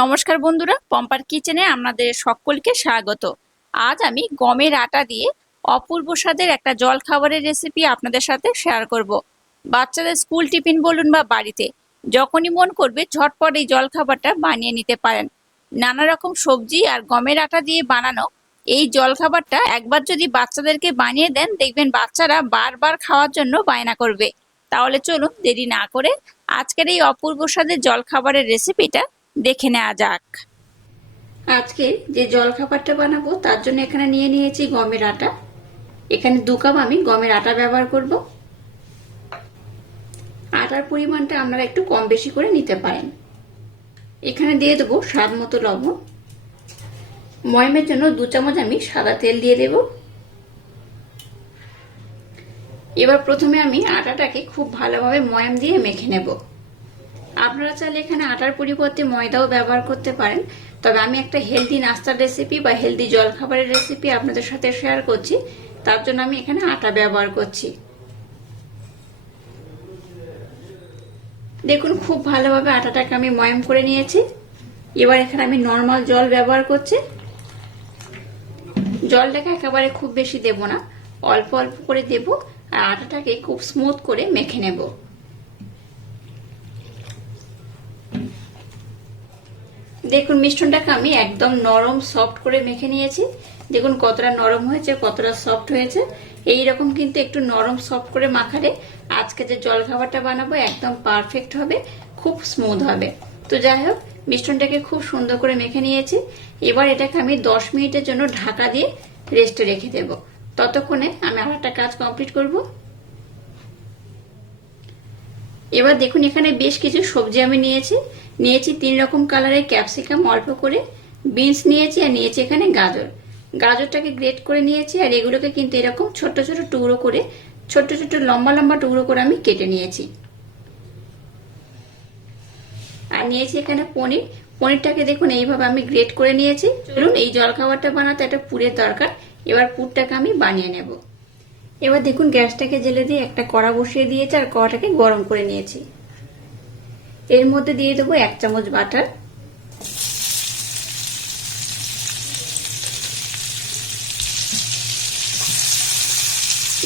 নমস্কার বন্ধুরা, পম্পার কিচেনে আপনাদের সকলকে স্বাগত। আজ আমি গমের আটা দিয়ে অপূর্ব স্বাদের একটা জল খাবারের রেসিপি আপনাদের সাথে শেয়ার করব। বাচ্চাদের স্কুল টিফিন বলুন বা বাড়িতে যখনই মন করবে ঝটপট এই জল খাবারটা বানিয়ে নিতে পারেন। নানা রকম সবজি আর গমের আটা দিয়ে বানানো এই জল খাবারটা একবার যদি বাচ্চাদেরকে বানিয়ে দেন, দেখবেন বাচ্চারা বারবার খাওয়ার জন্য বায়না করবে। তাহলে চলুন দেরি না করে আজকের এই অপূর্ব স্বাদের জল খাবারের রেসিপিটা দেখে নেওয়া যাক। আজকে যে জলখাবারটা বানাবো তার জন্য এখানে নিয়ে নিয়েছি গমের আটা। এখানে 2 কাপ আমি গমের আটা ব্যবহার করব। আটার পরিমাণটা আপনারা একটু কম বেশি করে নিতে পারেন। এখানে দিয়ে দেবো স্বাদ মতো লবণ। ময়মের জন্য 2 চামচ আমি সাদা তেল দিয়ে দেব। এবার প্রথমে আমি আটাটাকে খুব ভালোভাবে ময়াম দিয়ে মেখে নেব। আপনারা চাইলে এখানে আটার পরিবর্তে ময়দাও ব্যবহার করতে পারেন, তবে আমি একটা হেলদি নাস্তার রেসিপি বা হেলদি জলখাবারের রেসিপি আপনাদের সাথে শেয়ার করছি, তার জন্য আমি এখানে আটা ব্যবহার করছি। দেখুন খুব ভালোভাবে আটাটাকে আমি ময়াম করে নিয়েছি। এবার এখানে আমি নরমাল জল ব্যবহার করছি। জলটাকে একেবারে খুব বেশি দেব না, অল্প অল্প করে দেব আর আটাটাকে খুব স্মুথ করে মেখে নেব। দেখুন মিশ্রণটাকে আমি একদম নরম সফট করে মেখে নিয়েছি। দেখুন কতটা নরম হয়েছে, কতটা সফট হয়েছে। এই রকম কিন্তু একটু নরম সফট করে মাখালে আজকে যে জলখাবারটা বানাবো একদম পারফেক্ট হবে, খুব স্মুথ হবে। তো যাই হোক, মিশ্রণটাকে খুব সুন্দর করে মেখে নিয়েছি। এবার এটাকে আমি 10 মিনিটের জন্য ঢাকা দিয়ে রেস্টে রেখে দেব। ততক্ষণে আমি আর একটা কাজ কমপ্লিট করব। এবার দেখুন এখানে বেশ কিছু সবজি আমি নিয়েছি 3 রকম কালারের ক্যাপসিকাম অল্প করে, বিনস নিয়েছি আর নিয়েছি এখানে গাজরটাকে গ্রেট করে নিয়েছি। আর এগুলোকে কিন্তু এরকম ছোট ছোট টুকরো করে, ছোট ছোট লম্বা লম্বা টুকরো করে আমি কেটে নিয়েছি। আর নিয়েছি এখানে পনিরটাকে দেখুন এইভাবে আমি গ্রেট করে নিয়েছি। চলুন এই জলখাবারটা বানাতে একটা পুরের দরকার। এবার পুরটাকে আমি বানিয়ে নেব। এবার দেখুন গ্যাসটাকে জ্বেলে দিয়ে একটা কড়া বসিয়ে দিয়েছি আর কড়াটাকে গরম করে নিয়েছি। এর মধ্যে দিয়ে দেবো 1 চামচ বাটার।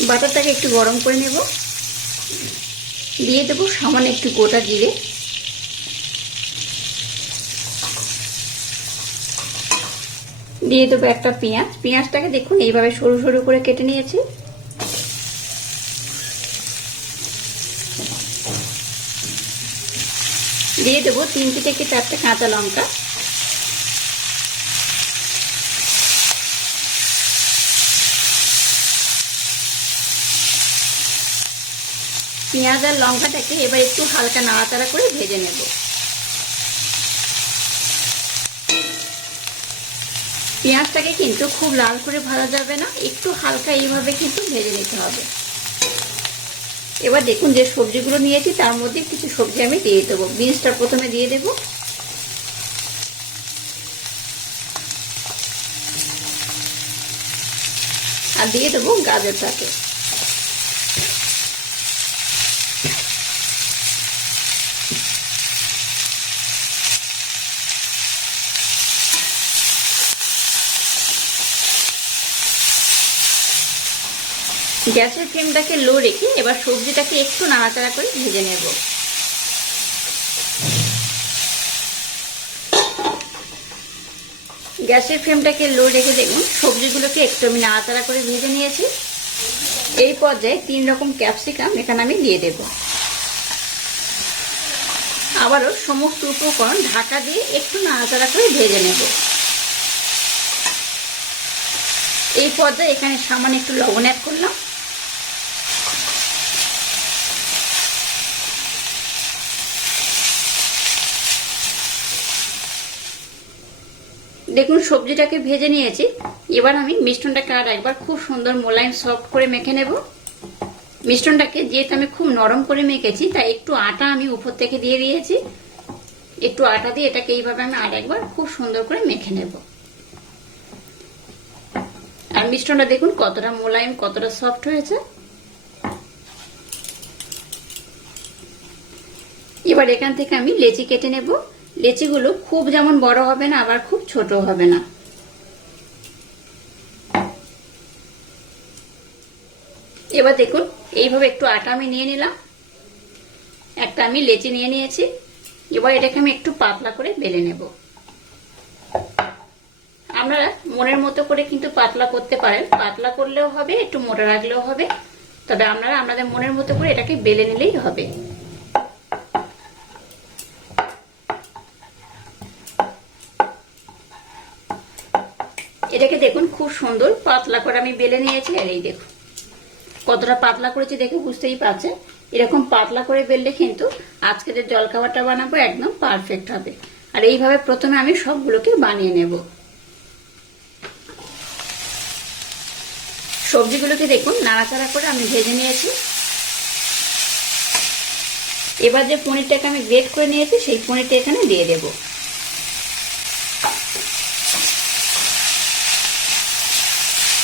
বাটারটাকে একটু গরম করে নেব। দিয়ে দেবো সামান্য একটু গোটা জিরে। দিয়ে দেবো একটা পেঁয়াজটাকে দেখুন এইভাবে সরু সরু করে কেটে নিয়েছি। দিয়ে দেবো 3 থেকে 4টে কাঁচা লঙ্কা। পেঁয়াজ আর লঙ্কাটাকে এবার একটু হালকা নাড়াচাড়া করে ভেজে নেব। পেঁয়াজটাকে কিন্তু খুব লাল করে ভাজা যাবে না, একটু হালকা এইভাবে কিন্তু ভেজে নিতে হবে। এবার দেখুন যে সবজিগুলো নিয়েছি তার মধ্যে কিছু সবজি আমি দিয়ে দেবো। বিনসটা প্রথমে দিয়ে দেব। আর দিয়ে দেবো গাজরটাকে। গ্যাসের ফ্লেমটাকে লো রেখে এবার সবজিটাকে একটু নাড়াচাড়া করে ভেজে নেব। গ্যাসের ফ্লেমটাকে লো রেখে দেখুন সবজিগুলোকে একটু আমি নাড়াচাড়া করে ভেজে নিয়েছি। এই পর্যায়ে 3 রকম ক্যাপসিকাম এখানে আমি দিয়ে দেব। আবারও সমস্ত উপকরণ ঢাকা দিয়ে একটু নাড়াচাড়া করে ভেজে নেব। এই পর্যায়ে এখানে সামান্য একটু লবণ অ্যাড করলাম। দেখুন সবজিটাকে ভেজে নিয়েছি। এবার আমি মিশ্রণটাকে আর একবার খুব সুন্দর মোলায়েম সফট করে মেখে নেব। মিশ্রণটাকে যেহেতু আমি খুব নরম করে মেখেছি তাই একটু আটা আমি উপর থেকে দিয়ে দিয়েছি। একটু আটা দিয়ে এটাকে এইভাবে আমি আর একবার খুব সুন্দর করে মেখে নেব। আর মিশ্রণটা দেখুন কতটা মোলায়েম, কতটা সফট হয়েছে। এবার এখান থেকে আমি লেচি কেটে নেব। লেচিগুলো খুব যেমন বড় হবে না, আবার খুব ছোট হবে না। এবার দেখুন এইভাবে একটু আটা আমি নিয়ে নিলাম, একটা আমি লেচি নিয়ে নিয়েছি। এবার এটাকে আমি একটু পাতলা করে বেলে নেব। আপনারা মনের মতো করে কিন্তু পাতলা করতে পারেন, পাতলা করলেও হবে, একটু মোটা রাখলেও হবে, তবে আপনারা আপনাদের মনের মতো করে এটাকে বেলে নিলেই হবে। এটাকে দেখুন খুব সুন্দর পাতলা করে আমি বেলে নিয়েছি। আর এই দেখুন কতটা পাতলা করেছি দেখে বুঝতেই পারছেন। এরকম পাতলা করে বেললে কিন্তু আজকে যে জলখাবারটা বানাবো একদম পারফেক্ট হবে। আর এইভাবে প্রথমে আমি সবগুলোকে বানিয়ে নেব। সবজিগুলোকে দেখুন নাড়াচাড়া করে আমি ভেজে নিয়েছি। এবার যে পনিরটাকে আমি গ্রেট করে নিয়েছি সেই পনিরটা এখানে দিয়ে দেব।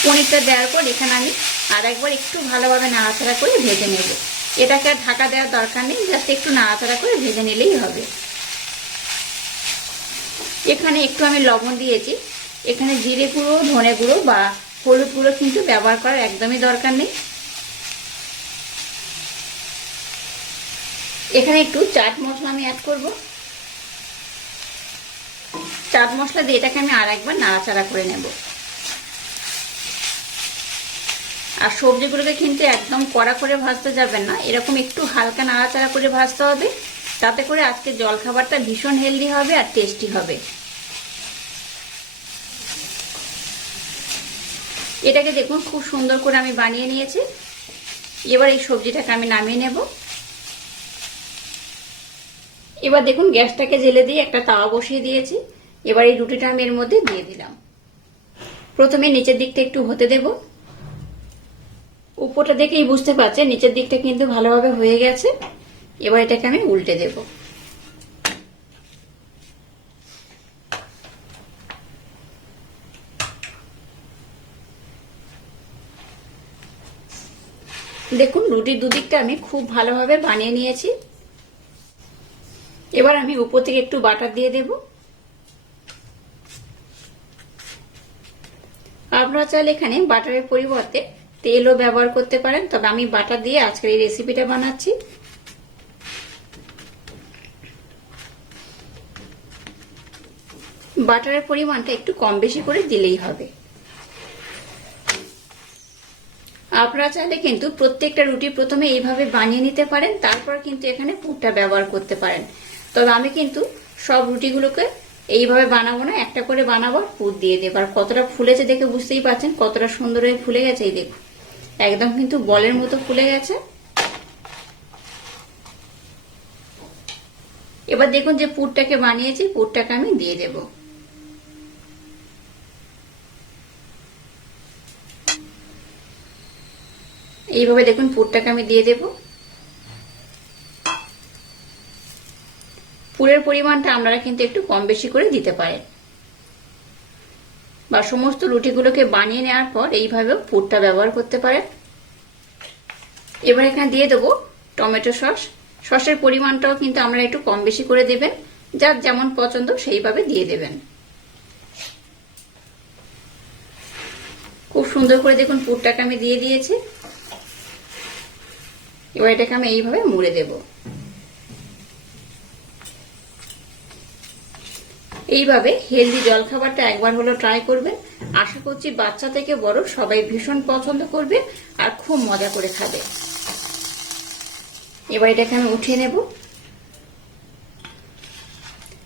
পনিরটা দেওয়ার পর এখানে আমি আর একবার একটু ভালোভাবে নাড়াচাড়া করে ভেজে নেব। এটাকে আর ঢাকা দেওয়ার দরকার নেই, জাস্ট একটু নাড়াচাড়া করে ভেজে নিলেই হবে। এখানে একটু আমি লবণ দিয়েছি। এখানে জিরে গুঁড়ো, ধনে গুঁড়ো বা হলুদ গুঁড়ো কিন্তু ব্যবহার করার একদমই দরকার নেই। এখানে একটু চাট মশলা আমি অ্যাড করব। চাট মশলা দিয়ে এটাকে আমি আর একবার নাড়াচাড়া করে নেব। আর সবজিগুলোকে কিন্তু একদম কড়া করে ভাজতে যাবেন না, এরকম একটু হালকা নাড়াচাড়া করে ভাজতে হবে, তাতে করে আজকে জলখাবারটা ভীষণ হেলদি হবে আর টেস্টি হবে। এটাকে দেখুন খুব সুন্দর করে আমি বানিয়ে নিয়েছি। এবার এই সবজিটাকে আমি নামিয়ে নেব। এবার দেখুন গ্যাসটাকে জেলে দিয়ে একটা তাওয়া বসিয়ে দিয়েছি। এবার এই রুটিটা আমি এর মধ্যে দিয়ে দিলাম। প্রথমে নিচের দিকটা একটু হতে দেব। উপরটা দেখেই বুঝতে পারছেন নিচের দিকটা কিন্তু ভালোভাবে হয়ে গেছে। এবার এটাকে আমি উল্টে দেব। দেখুন রুটির দুদিকটা আমি খুব ভালোভাবে বানিয়ে নিয়েছি। এবার আমি উপর থেকে একটু বাটার দিয়ে দেব। আপনারা চাইলে এখানে বাটারের পরিবর্তে তেলও ব্যবহার করতে পারেন, তবে আমি বাটার দিয়ে আজকের এই রেসিপিটা বানাচ্ছি। বাটারের পরিমাণটা একটু কম বেশি করে দিলেই হবে। আপনারা চাইলে কিন্তু প্রত্যেকটা রুটি প্রথমে এইভাবে বানিয়ে নিতে পারেন, তারপর কিন্তু এখানে পুরটা ব্যবহার করতে পারেন। তবে আমি কিন্তু সব রুটিগুলোকে এইভাবে বানাবো না, একটা করে বানাবো, পুর দিয়ে দেবো। আর কতটা ফুলেছে দেখে বুঝতেই পারছেন কতটা সুন্দর হয়ে ফুলে গেছে। এই দেখুন একদম কিন্তু বলের মতো ফুলে গেছে। এবার দেখুন যে পুরটাকে বানিয়েছি, পুরটাকে আমি দিয়ে দেব। এইভাবে দেখুন পুরটাকে আমি দিয়ে দেব। পুরের পরিমাণটা আপনারা কিন্তু একটু কম বেশি করে দিতে পারেন, বা সমস্ত রুটিগুলোকে বানিয়ে নেওয়ার পর এইভাবেও পুরটা ব্যবহার করতে পারেন। এবার এখানে দিয়ে দেবো টমেটো সস। সসের পরিমাণটাও কিন্তু আমরা একটু কম বেশি করে দেবেন, যার যেমন পছন্দ সেইভাবে দিয়ে দেবেন। খুব সুন্দর করে দেখুন পুরটাকে আমি দিয়ে দিয়েছি। এবার এটাকে আমি এইভাবে মুড়ে দেব। এইভাবে হেলদি জলখাবারটা একবার হলো ট্রাই করবেন। আশা করছি বাচ্চা থেকে বড় সবাই ভীষণ পছন্দ করবে আর খুব মজা করে খাবে। এবার এটাকে আমি উঠিয়ে নেব।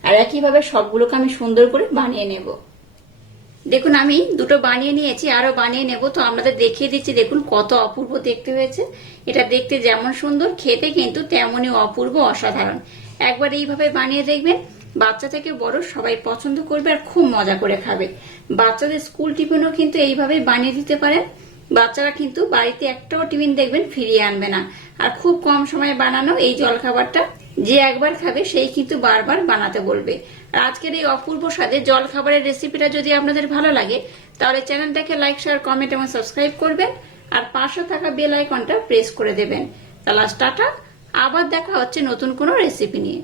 আর একইভাবে সবগুলোকে আমি সুন্দর করে বানিয়ে নেব। দেখুন আমি দুটো বানিয়ে নিয়েছি, আরো বানিয়ে নেব। তো আপনাদের দেখিয়ে দিচ্ছি দেখুন কত অপূর্ব দেখতে হয়েছে। এটা দেখতে যেমন সুন্দর, খেতে কিন্তু তেমনই অপূর্ব, অসাধারণ। একবার এইভাবে বানিয়ে দেখবেন, বাচ্চা থেকে বড় সবাই পছন্দ করবে আর খুব মজা করে খাবে। বাচ্চাদের স্কুল টিফিনও কিন্তু এইভাবে বানিয়ে দিতে পারেন। বাচ্চারা কিন্তু বাড়িতে একটাও টিফিন দেখবেন ফিরিয়ে আনবে না। আর খুব কম সময়ে বানানো এই জলখাবারটা যে একবার খাবে সেই কিন্তু বারবার বানাতে বলবে। আর আজকের এই অপূর্ব স্বাদের জলখাবারের রেসিপিটা যদি আপনাদের ভালো লাগে তাহলে চ্যানেলটাকে লাইক, শেয়ার, কমেন্ট এবং সাবস্ক্রাইব করবেন। আর পাশে থাকা বেল আইকনটা প্রেস করে দেবেন। তাহলে টাটা, আবার দেখা হচ্ছে নতুন কোনো রেসিপি নিয়ে।